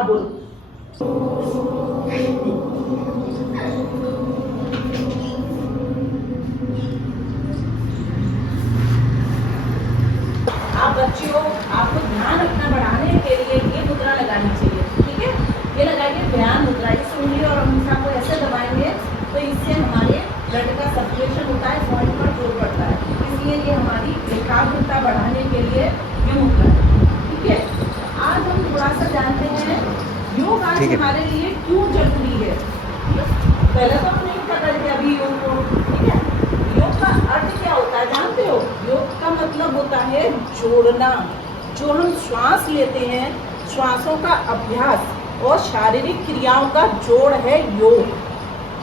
अब बोलो। आप बच्चियों, आपको ध्यान अपना बढ़ाने के लिए ये मुद्रा लगानी चाहिए, ठीक है। ये लगाइए ध्यान मुद्रा। इस उंगली और अंगूठा को ऐसे दबाएंगे तो इससे हमारे ब्लड का सर्कुलेशन होता है, पॉइंट पर जोर पड़ता है, इसलिए ये हमारी एकाग्रता बढ़ाने के लिए ये मुद्रा है, ठीक है। आज हम थोड़ा सा जानते हैं योग आज हमारे लिए क्यों जरूरी है। पहले तो हम नहीं पता थे अभी योग को, ठीक है। योग का अर्थ क्या होता है जानते हो? योग का मतलब होता है जोड़ना। जो हम श्वास लेते हैं, श्वासों का अभ्यास और शारीरिक क्रियाओं का जोड़ है योग,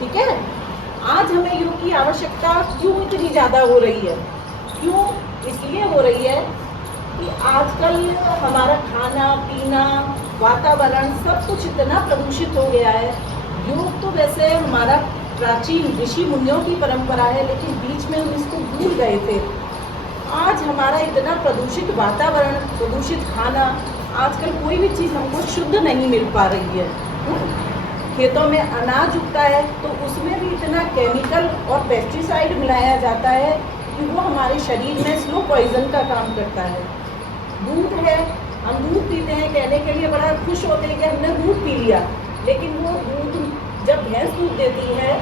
ठीक है। आज हमें योग की आवश्यकता क्यों इतनी ज़्यादा हो रही है? क्यों? इसलिए हो रही है कि आजकल हमारा खाना पीना, वातावरण सब कुछ इतना प्रदूषित हो गया है। योग तो वैसे हमारा प्राचीन ऋषि मुनियों की परंपरा है, लेकिन बीच में हम इसको भूल गए थे। आज हमारा इतना प्रदूषित वातावरण, प्रदूषित खाना, आजकल कोई भी चीज़ हमको शुद्ध नहीं मिल पा रही है। खेतों में अनाज उगता है तो उसमें भी इतना केमिकल और पेस्टिसाइड मिलाया जाता है कि वो हमारे शरीर में स्लो पॉइजन का काम करता है। दूध है, हम दूध पीते हैं, कहने के लिए बड़ा खुश होते हैं कि हमने दूध पी लिया, लेकिन वो दूध जब भैंस दूध देती है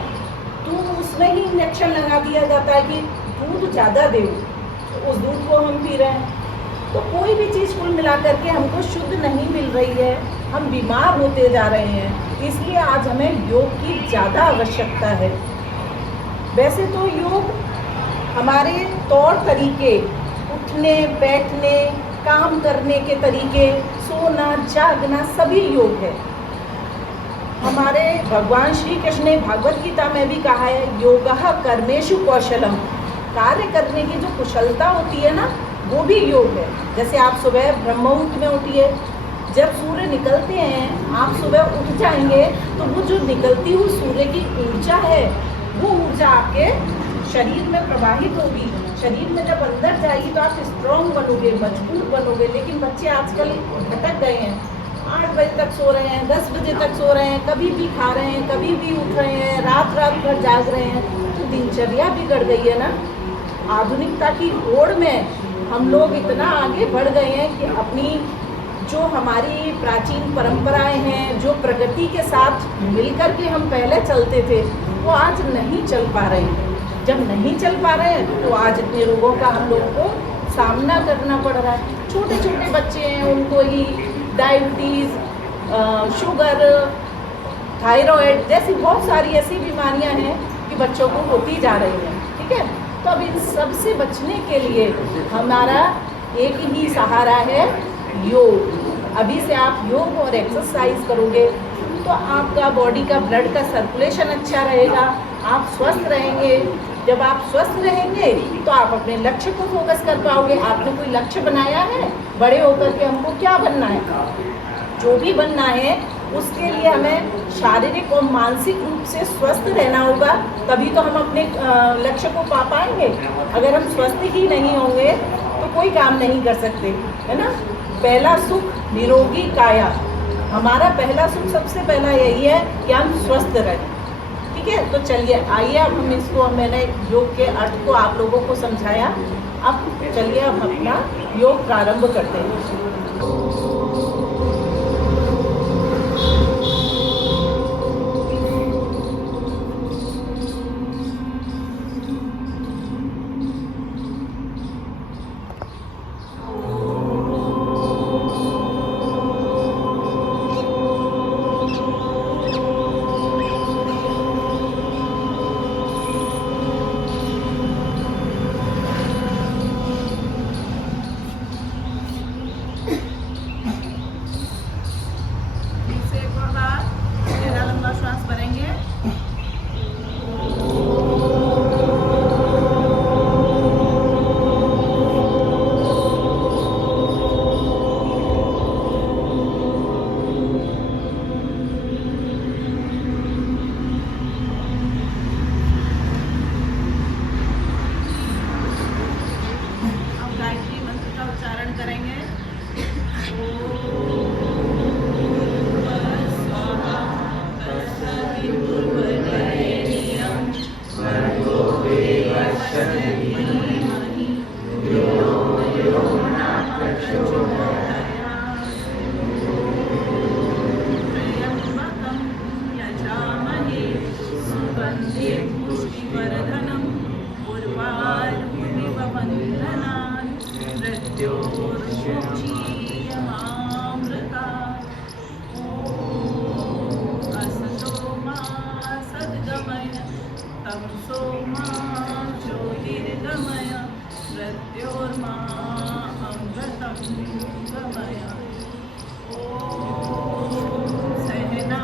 तो उसमें ही इंजेक्शन लगा दिया जाता है कि दूध ज़्यादा दे, तो उस दूध को हम पी रहे हैं। तो कोई भी चीज़ कुल मिला करके हमको शुद्ध नहीं मिल रही है, हम बीमार होते जा रहे हैं। इसलिए आज हमें योग की ज़्यादा आवश्यकता है। वैसे तो योग हमारे तौर तरीके, उठने बैठने, काम करने के तरीके, सोना जागना, सभी योग है। हमारे भगवान श्री कृष्ण ने भागवत गीता में भी कहा है, योगः कर्मेषु कौशलम। कार्य करने की जो कुशलता होती है ना, वो भी योग है। जैसे आप सुबह ब्रह्ममुहूर्त में उठिए, जब सूर्य निकलते हैं, आप सुबह उठ जाएंगे तो वो जो निकलती हुई सूर्य की ऊर्जा है, वो ऊर्जा आपके शरीर में प्रवाहित होगी। शरीर में जब अंदर जाएगी तो आप स्ट्रॉन्ग बनोगे, मजबूत बनोगे। लेकिन बच्चे आजकल भटक गए हैं, 8 बजे तक सो रहे हैं, 10 बजे तक सो रहे हैं, कभी भी खा रहे हैं, कभी भी उठ रहे हैं, रात भर जाग रहे हैं, तो दिनचर्या बिगड़ गई है ना। आधुनिकता की होड़ में हम लोग इतना आगे बढ़ गए हैं कि अपनी जो हमारी प्राचीन परंपराएं हैं, जो प्रगति के साथ मिलकर के हम पहले चलते थे, वो आज नहीं चल पा रहे हैं। जब नहीं चल पा रहे हैं तो आज इतने रोगों का हम लोगों को सामना करना पड़ रहा है। छोटे छोटे बच्चे हैं, उनको ही डायबिटीज़, शुगर, थायराइड जैसी बहुत सारी ऐसी बीमारियां हैं कि बच्चों को होती जा रही हैं, ठीक है। तो अब इन सब से बचने के लिए हमारा एक ही सहारा है, योग। अभी से आप योग और एक्सरसाइज करोगे तो आपका बॉडी का ब्लड का सर्कुलेशन अच्छा रहेगा, आप स्वस्थ रहेंगे। जब आप स्वस्थ रहेंगे तो आप अपने लक्ष्य को फोकस कर पाओगे। आपने कोई लक्ष्य बनाया है, बड़े होकर के हमको क्या बनना है, जो भी बनना है, उसके लिए हमें शारीरिक और मानसिक रूप से स्वस्थ रहना होगा, तभी तो हम अपने लक्ष्य को पा पाएंगे। अगर हम स्वस्थ ही नहीं होंगे तो कोई काम नहीं कर सकते, है ना। पहला सुख निरोगी काया। हमारा पहला सुख सबसे पहला यही है कि हम स्वस्थ रहें, ठीक है। तो चलिए आइए, अब हम इसको, मैंने योग के अर्थ को आप लोगों को समझाया, अब चलिए अब अपना योग प्रारंभ करते हैं। त्र्यम्बकं यजामहे सुगन्धिं पुष्टिवर्धनम् उर्वारुकमिव बन्धनान् मृत्योर्मुक्षीयमामृतात्। असतो मा सद्गमय तमसो मा ज्योतिर्गमय मृत्योर्मा अमृतं गमय। सहना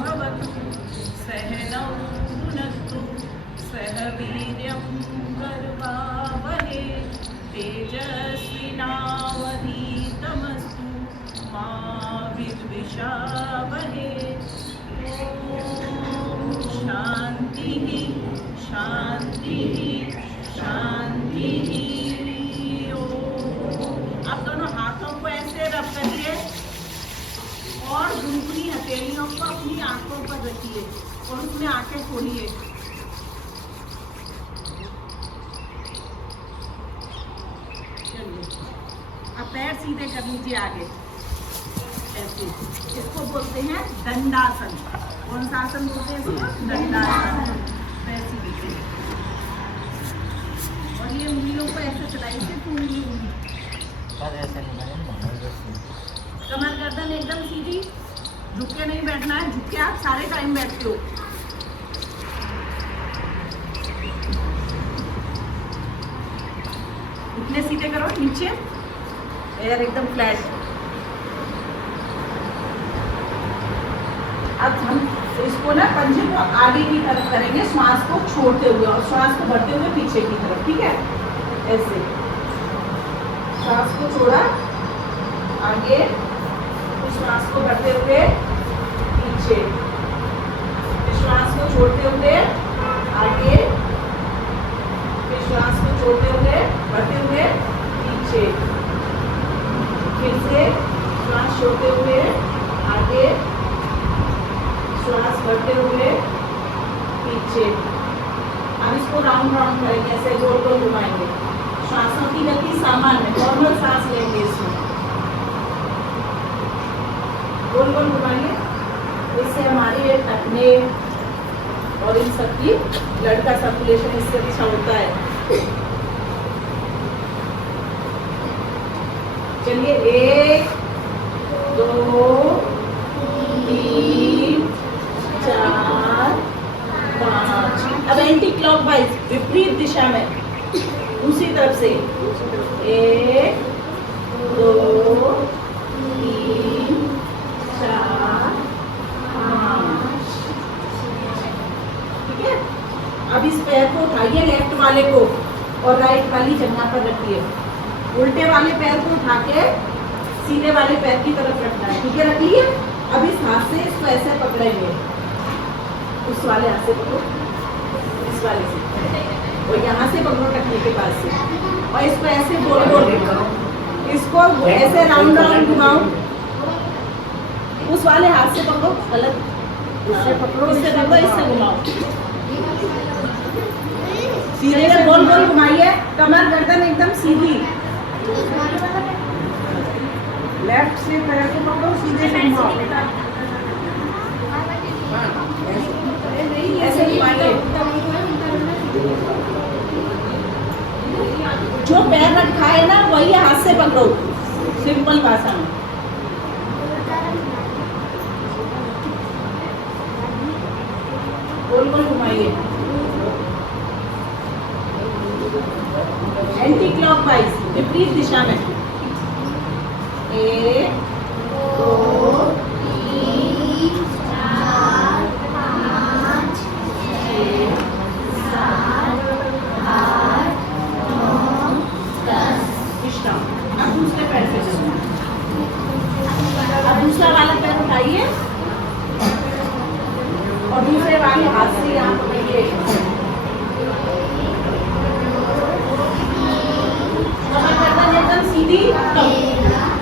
भवतु सहनौ भुनक्तु सह वीर्यं करवावहे तेजस्विनावधीतमस्तु मा विद्विषावहे। शान्तिः शान्तिः शान्तिः। आप दोनों हाथों को ऐसे रब करिए और दूसरी हथेलियों को अपनी आंखों पर रखिए और उसमें आंखें खोलिए। चलिए अब पैर सीधे कर लीजिए आगे ऐसे। इसको बोलते हैं दंडासन। कौन सा आसन बोलते हैं इसको? दंडासन। पैर सीधे और ये उंगलियों को ऐसे चलाइए पूरी उंगली। कमर गर्दन एकदम सीधी, झुक के नहीं बैठना है। झुक के आप सारे टाइम बैठते हो। इतने सीधे करो नीचे, पैर एकदम फ्लैट। अब हम इसको ना पंजे को आगे की तरफ करेंगे, श्वास को छोड़ते हुए और श्वास को भरते हुए पीछे की तरफ। ठीक है, ऐसे श्वास को छोड़ा आगे, श्वास को भरते हुए पीछे, श्वास को छोड़ते हुए आगे, श्वास को छोड़ते हुए भरते हुए पीछे, फिर से श्वास छोड़ते हुए आगे, श्वास भरते हुए पीछे। अब इसको राउंड राउंड करेंगे, ऐसे गोल गोल घुमाएंगे। श्वासों की गति सामान्य, नॉर्मल सांस लेंगे इसमें। गोल गोल घुमाइए, इससे हमारे टखने और इन सब की ब्लड का सर्कुलेशन इससे अच्छा होता है। चलिए 1 2 3 4 5। अब एंटी क्लॉकवाइज विपरीत दिशा में दूसरी तरफ से 1 2 3 4 5। ठीक है, अब इस पैर को उठाइए, लेफ्ट वाले को, और राइट वाली जगह पर रखिए। उल्टे वाले पैर को उठा के सीधे वाले पैर की तरफ रखना है। ठीक है, रख लिए। अब इस हाथ से इसको ऐसे पकड़ेंगे, उस वाले हाथ से पकड़ो, इस वाले से, और यहाँ से पकड़ो टखने के पास से, और इसको ऐसे गोल गोल करो। इसको ऐसे राउंड राउंड घुमाओ। उस वाले हाथ से पकड़ो, गलत, इससे पकड़ो, इससे पकड़ो, इससे घुमाओ। सीधे गोल गोल घुमाइए, कमर गर्दन एकदम सीधी। लेफ्ट से पैर को पकड़ो, सीधे घुमाओ, ऐसे घुमाइए। जो पैर रखा है ना वही हाथ से पकड़ो, सिंपल भाषा में। गोल गोल घुमाइए, एंटी क्लॉकवाइज विपरीत दिशा में। 1 2 3 4 5 6 7 8 9 10। विश्राम। अब दूसरे पैर से चलना। अब दूसरा वाला पैर उठाइए और दूसरे वाले हाथ से यहाँ पकड़िए। एकदम सीधी,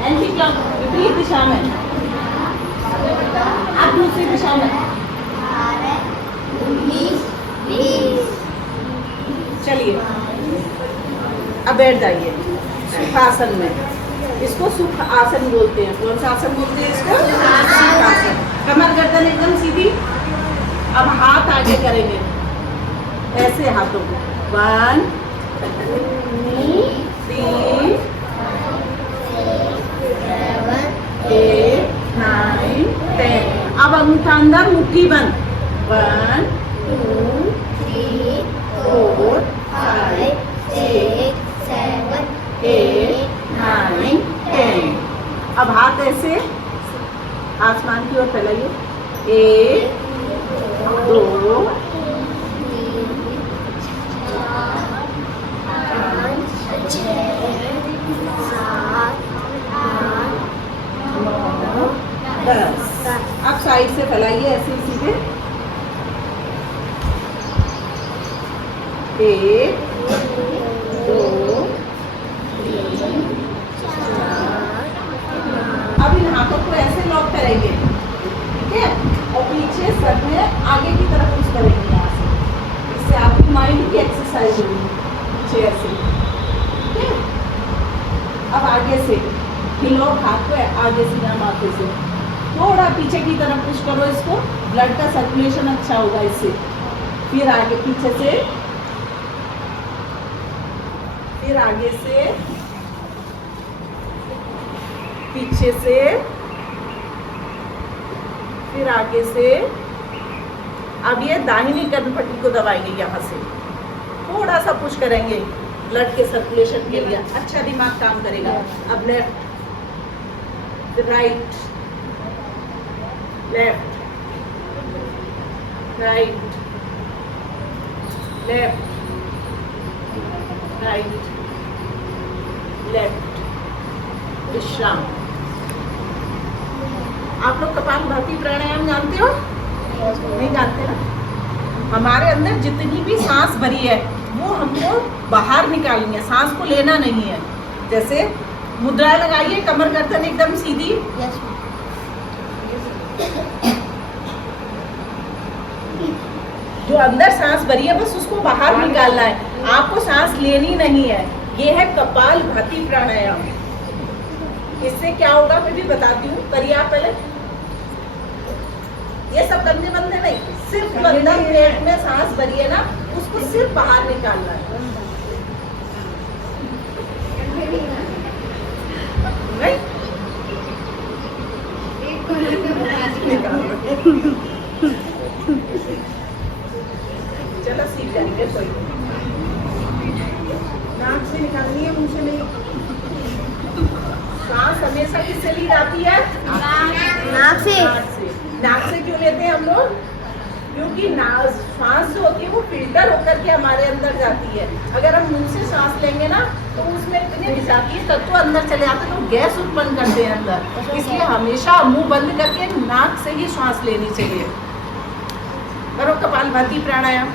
एंटी क्लॉक विपरीत दिशा में। आप दूसरी दिशा में। 19 20। चलिए अब बैठ जाइए सुखासन में। इसको सुख आसन बोलते हैं। कौन सा आसन बोलते हैं इसको? सुख आसन। कमर गर्दन एकदम सीधी। अब हाथ आगे करेंगे ऐसे हाथों को 1 2 3 8 9 10। अब अंगूठा अंदर, मुट्ठी बंद। 1 2 3 4 5 6 7 8 9 10। अब हाथ ऐसे आसमान की ओर फैलाइए। 1 2 10। अब साइड से फैलाइए ऐसे सीधे। 1 2 3 4। अब इन हाथों को ऐसे लॉक करेंगे, ठीक है? और पीछे सर में आगे की तरफ पुश करेंगे यहाँ से। इससे आपकी माइंड की एक्सरसाइज होगी। पीछे ऐसे, ठीक है? अब आगे से हिलाओ हाथ को, आगे से या माथे से थोड़ा पीछे की तरफ पुश करो इसको। ब्लड का सर्कुलेशन अच्छा होगा इससे। फिर आगे पीछे से, फिर आगे से, पीछे से, फिर आगे से। अब ये दाहिनी कर्णपट्टी को दबाएंगे यहाँ से, थोड़ा सा पुश करेंगे ब्लड के सर्कुलेशन के लिए। अच्छा दिमाग काम करेगा। अब left right, left right, left right, left. विश्राम। आप लोग कपालभाति प्राणायाम जानते हो? नहीं जानते ना? हमारे अंदर जितनी भी सांस भरी है वो हमको बाहर निकालनी है, सांस को लेना नहीं है। जैसे मुद्रा लगाइए, कमर गर्दन एकदम सीधी। जो अंदर सांस भरी है बस उसको बाहर निकालना है, आपको सांस लेनी नहीं है। ये है कपालभाति प्राणायाम। इससे क्या होगा मैं भी बताती हूँ। करिए आप पहले। ये सब करने बंदे नहीं, सिर्फ अंदर पेट में सांस भरी है ना, उसको सिर्फ बाहर निकालना है। नहीं? चलो सीख जाएंगे। कोई नाक से निकालनी है, मुंह से नहीं। सांस हमेशा किससे ली जाती है? नाक से। नाक से क्यों लेते हैं हम लोग? क्योंकि सांस जो होती है वो फिल्टर होकर के हमारे अंदर जाती है। अगर हम मुंह से सांस लेंगे ना तो उसमें इतने विषाक्त तत्व अंदर चले आते हैं तो गैस उत्पन्न करते हैं अंदर। इसलिए हमेशा मुंह बंद करके नाक से ही सांस लेनी चाहिए। करो कपालभाति प्राणायाम।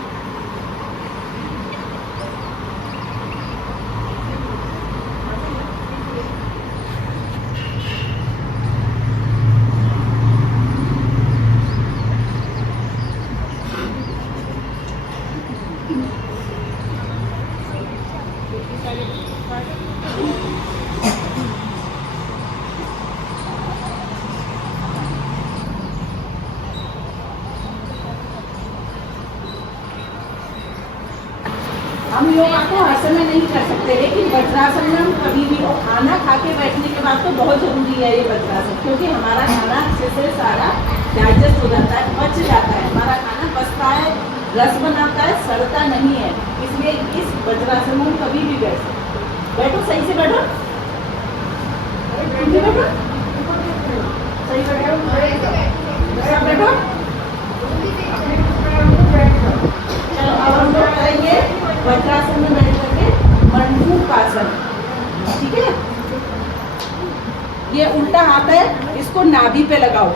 हम योगा को आसन में नहीं कर सकते, लेकिन वज्रासन में हम कभी भी, और खाना खा के बैठने के बाद तो बहुत जरूरी है ये वज्रासन, क्योंकि हमारा खाना अच्छे से सारा डाइजेस्ट हो जाता है, पच जाता है। हमारा खाना पचता है, रस बनाता है, सड़ता नहीं है। इसलिए इस वज्रासन में कभी भी बैठ सकते। बैठो, सही से बैठो, बैठो, सही बैठो, बैठो। चलो अब हम लोग करेंगे वज्रासन में बैठ करके मंडूकासन। ठीक है? ये उल्टा हाथ है, इसको नाभि पे लगाओ,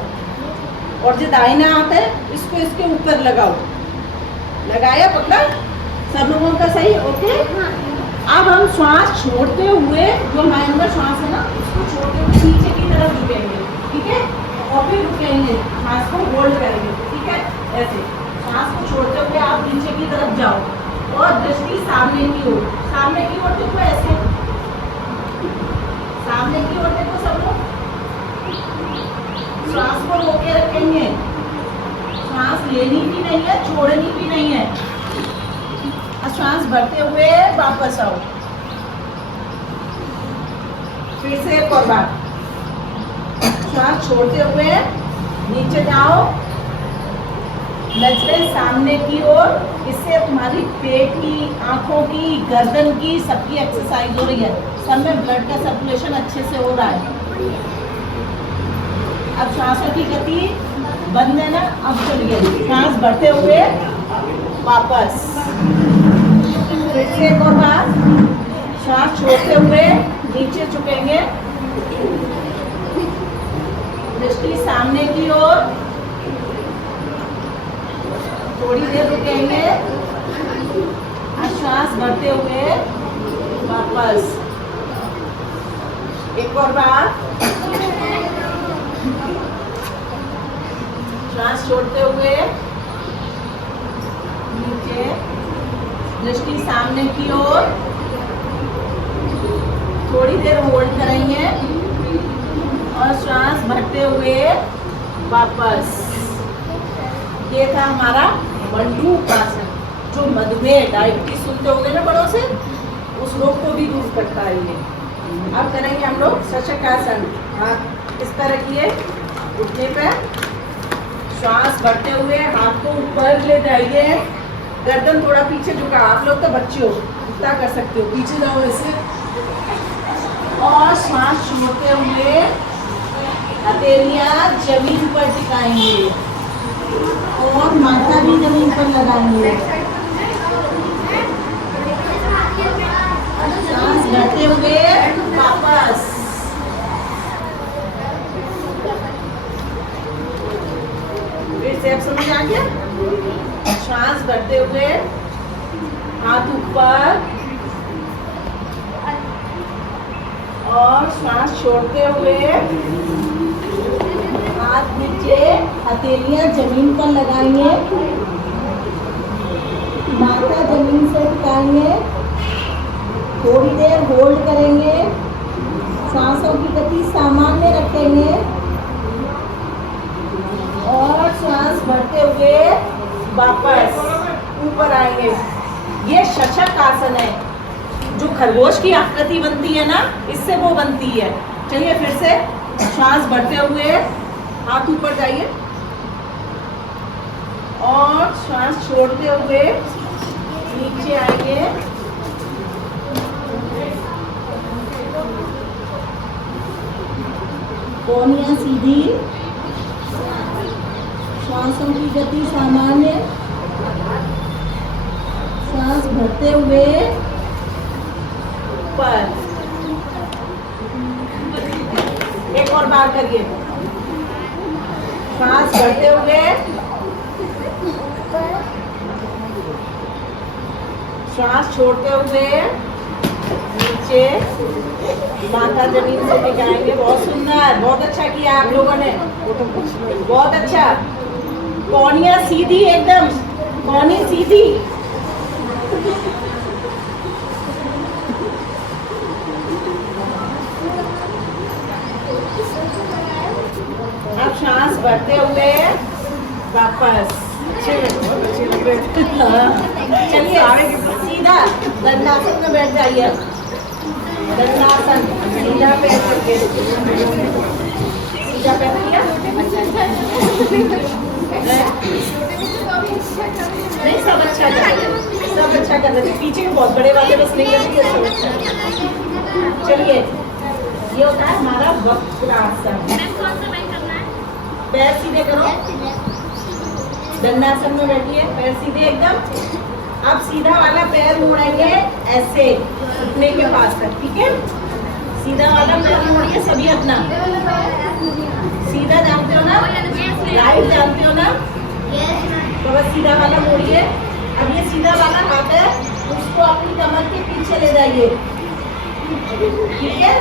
और जो दाहिना हाथ है इसको इसके ऊपर लगाओ। लगाया? पकड़ा? सब लोगों का सही? ओके। अब हम श्वास छोड़ते हुए, जो हमारे अंदर श्वास है ना, उसको छोड़ते हुए नीचे की तरफ रुकेंगे। ठीक है? और फिर रुकेंगे, श्वास को होल्ड करेंगे। ठीक है? ऐसे श्वास को छोड़ते हुए आप नीचे की तरफ जाओ और दृष्टि सामने की ओर, सामने की ओर देखो, ऐसे सामने की छोड़नी भी नहीं है। श्वास भरते हुए वापस आओ। फिर से एक और बार, श्वास छोड़ते हुए नीचे जाओ, नजरें सामने की ओर। इससे तुम्हारी पेट की, आंखों की, गर्दन की, सबकी एक्सरसाइज हो रही है। सब में ब्लड का सर्कुलेशन अच्छे से हो रहा है। अब श्वासों की गति बंद है ना, अब चलिए श्वास भरते हुए वापस। फिर से एक और बार, श्वास छोड़ते हुए नीचे झुकेंगे, दृष्टि सामने की ओर। थोड़ी देर रुकेंगे, श्वास भरते हुए वापस। एक और बार, श्वास छोड़ते हुए नीचे, दृष्टि सामने की ओर। थोड़ी देर होल्ड करेंगे और श्वास भरते हुए वापस। ये था हमारा मंडूकासन, जो मधुमेह, डायबिटीज सुनते होंगे ना बड़ों से, उस रोग को भी दूर करता है ये। अब करेंगे हम लोग शशकासन। हाथ इस तरह रखिए घुटने पे, श्वास भरते हुए हाथ को ऊपर ले जाइए, गर्दन थोड़ा पीछे झुका। आप लोग तो बच्चे हो, इतना कर सकते हो, पीछे जाओ ऐसे। और श्वास छोड़ते हुए हथेलियां जमीन पर टिकाएंगे और माथा भी जमीन पर लगाएंगे। सांस भरते हुए वापस। फिर से अब समझ आ गया? श्वास भरते हुए हाथ ऊपर और श्वास छोड़ते हुए हाथ नीचे, हथेलियां जमीन पर लगाएंगे, माथा जमीन से टिकाएंगे। थोड़ी देर होल्ड करेंगे, सांसों की गति सामान्य रखेंगे और श्वास भरते हुए वापस ऊपर आएंगे। ये शशक आसन है, जो खरगोश की आकृति बनती है ना, इससे वो बनती है। चलिए फिर से श्वास भरते हुए हाथ ऊपर जाइए और श्वास छोड़ते हुए नीचे आएंगे। कोहनियां सीधी, श्वासों की गति सामान्य, श्वास भरते हुए ऊपर। एक और बार करिए, श्वास भरते हुए, श्वास छोड़ते हुए नीचे, माथा जमीन से टिकाएंगे। बहुत सुंदर, बहुत अच्छा किया आप लोगों ने, बहुत अच्छा। कोहनियां सीधी, एकदम कोहनी सीधी। अब श्वास भरते हुए वापस। चलिए सीधा दंडासन में बैठ जाइए। दंडासन, सीधा पैर करके, सीधा पैर किया। नहीं, सब अच्छा कर रहे हैं, सब अच्छा कर रहे हैं। पीछे के बहुत बड़े वाले बस नहीं करती है, सब अच्छा। चलिए, ये होता है हमारा वक्रासन। पैर सीधे करो, दंडासन में बैठिए, पैर सीधे एकदम। अब सीधा वाला पैर मोड़ेंगे ऐसे घुटने के पास तक, ठीक है? सीधा वाला पैर मोड़िए सभी अपना। सीधा जानते हो ना, राइट जानते हो ना, तो बस सीधा वाला मोड़िए। अब ये सीधा वाला हाथ है, उसको अपनी कमर के पीछे ले जाइए, ठीक है?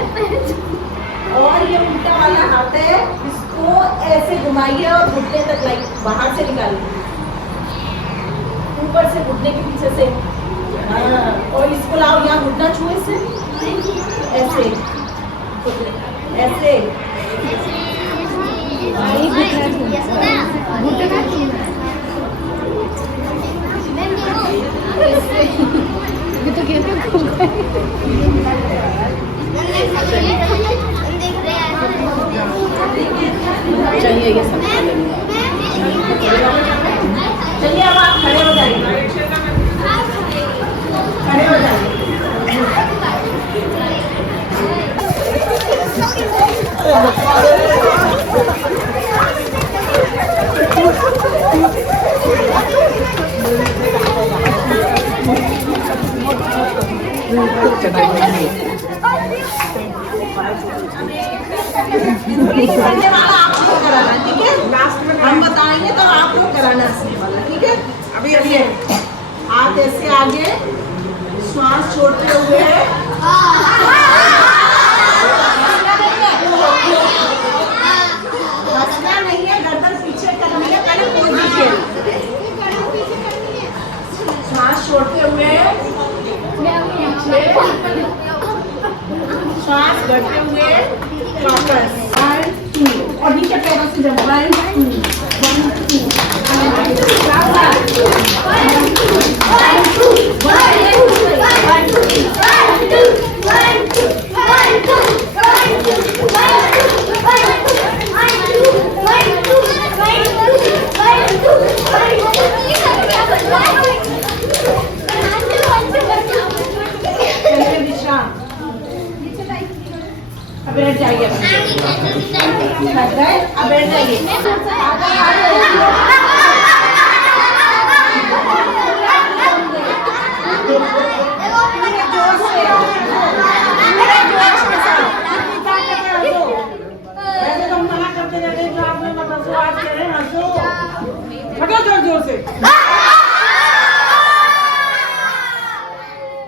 और ये उल्टा वाला हाथ है, इसको ऐसे घुमाइए और घुटने तक लाइए, बाहर से निकालिए, ऊपर से घुटने के पीछे से। हाँ, और इसको लाओ यहाँ, घुटना छुए से ऐसे ऐसे। चलिए ये सब चलिए अब आप खड़े हो जाइए, खड़े हो जाइए। करने वाला आप लोग कराना, ठीक है? लास्ट में हम बताएंगे तो आप लोग कराना सीखने वाला, ठीक है? अभी अभी हाथ ऐसे आगे, श्वास छोड़ते हुए हंसना नहीं है, गर्दन पीछे करनी है, पहले पोजीशन, श्वास छोड़ते हुए श्वास बढ़ते हुए वापस 1 2 और नीचे पैरों से जब 1 2 1 2 अब बैठ जाइए, अब बैठ जाइए। वैसे तो मना करते रहते हैं, आप में मत हंसो, आज कह रहे हैं हंसो, हटो जोर जोर से,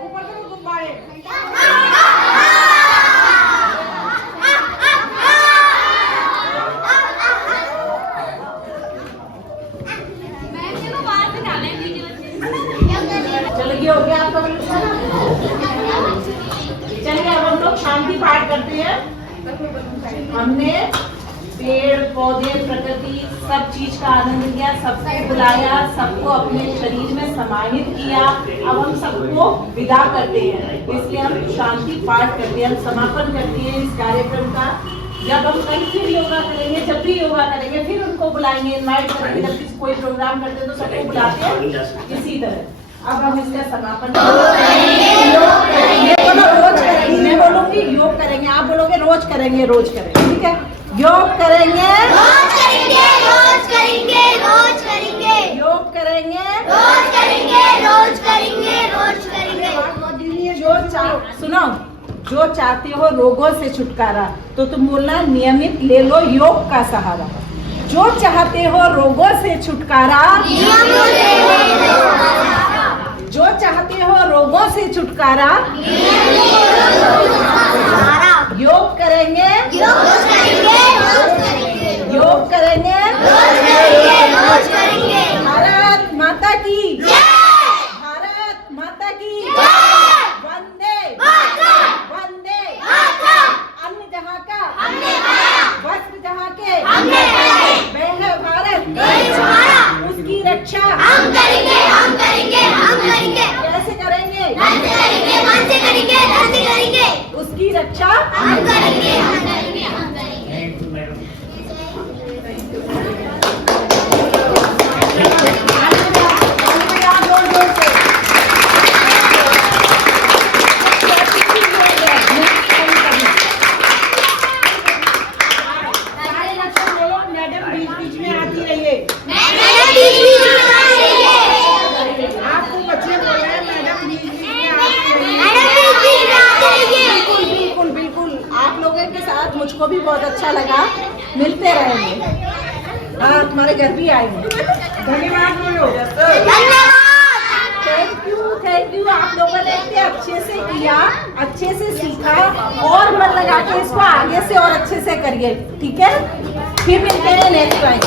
ऊपर से गुब्बारे। चलिए हो गया आपका बिल्कुल। चलिए अब हम लोग शांति पाठ करते हैं। हमने पेड़ पौधे प्रकृति सब चीज का आनंद लिया, सबको बुलाया, सबको अपने शरीर में समाहित किया। अब हम सबको विदा करते हैं, इसलिए हम शांति पाठ करते हैं, हम समापन करते हैं इस कार्यक्रम का। जब हम कहीं फिर योगा करेंगे, जब भी योगा करेंगे फिर उनको बुलाएंगे, इनवाइट करेंगे। जब किसी कोई प्रोग्राम करते हैं तो सबको बुलाते हैं इसी तरह। अब हम इसका समापन ये बोलो रोज करेंगे, मैं बोलूंगी योग करेंगे, आप बोलोगे रोज करेंगे, रोज करेंगे, ठीक है? योग करेंगे, रोज करेंगे, रोज करेंगे, रोज करेंगे, योग करेंगे, रोज करेंगे, रोज करेंगे, रोज करेंगे। सुनो, जो चाहते हो रोगों से छुटकारा तो तुम बोलना नियमित ले लो योग का सहारा। जो चाहते हो रोगों से छुटकारा, जो चाहते हो रोगों से छुटकारा, योग करेंगे, रोज करेंगे, रोज करेंगे, योग करेंगे, रोज करेंगे, रोज करेंगे। भारत माता की जय, भारत माता की जय, वंदे मातरम, वंदे मातरम। अन्न जहाँ का हमने खाया, वस्त्र जहाँ के हमने पहने, वह है भारत, देश हमारा, उसकी रक्षा हम करेंगे, हम करेंगे, हम करेंगे। कैसे करेंगे? मन से करेंगे, मन से करेंगे, मन से करेंगे। उसकी रक्षा हम करेंगे, हम करेंगे, हम करेंगे। जोर जोर से मैडम बीच बीच में आती रहिए। आपको बच्चे बोल रहे हैं मैडम बीच बीच में आती रहिए। बिल्कुल बिल्कुल, आप लोगों के साथ मुझको भी बहुत अच्छा लगा, मिलते रहेंगे। हाँ, तुम्हारे घर भी आएंगे। धन्यवाद बोलो। Thank you. आप लोगों ने इतने अच्छे से किया, अच्छे से सीखा, और मन लगा के इसको आगे से और अच्छे से करिए, ठीक है? फिर मिलते हैं नेक्स्ट टाइम।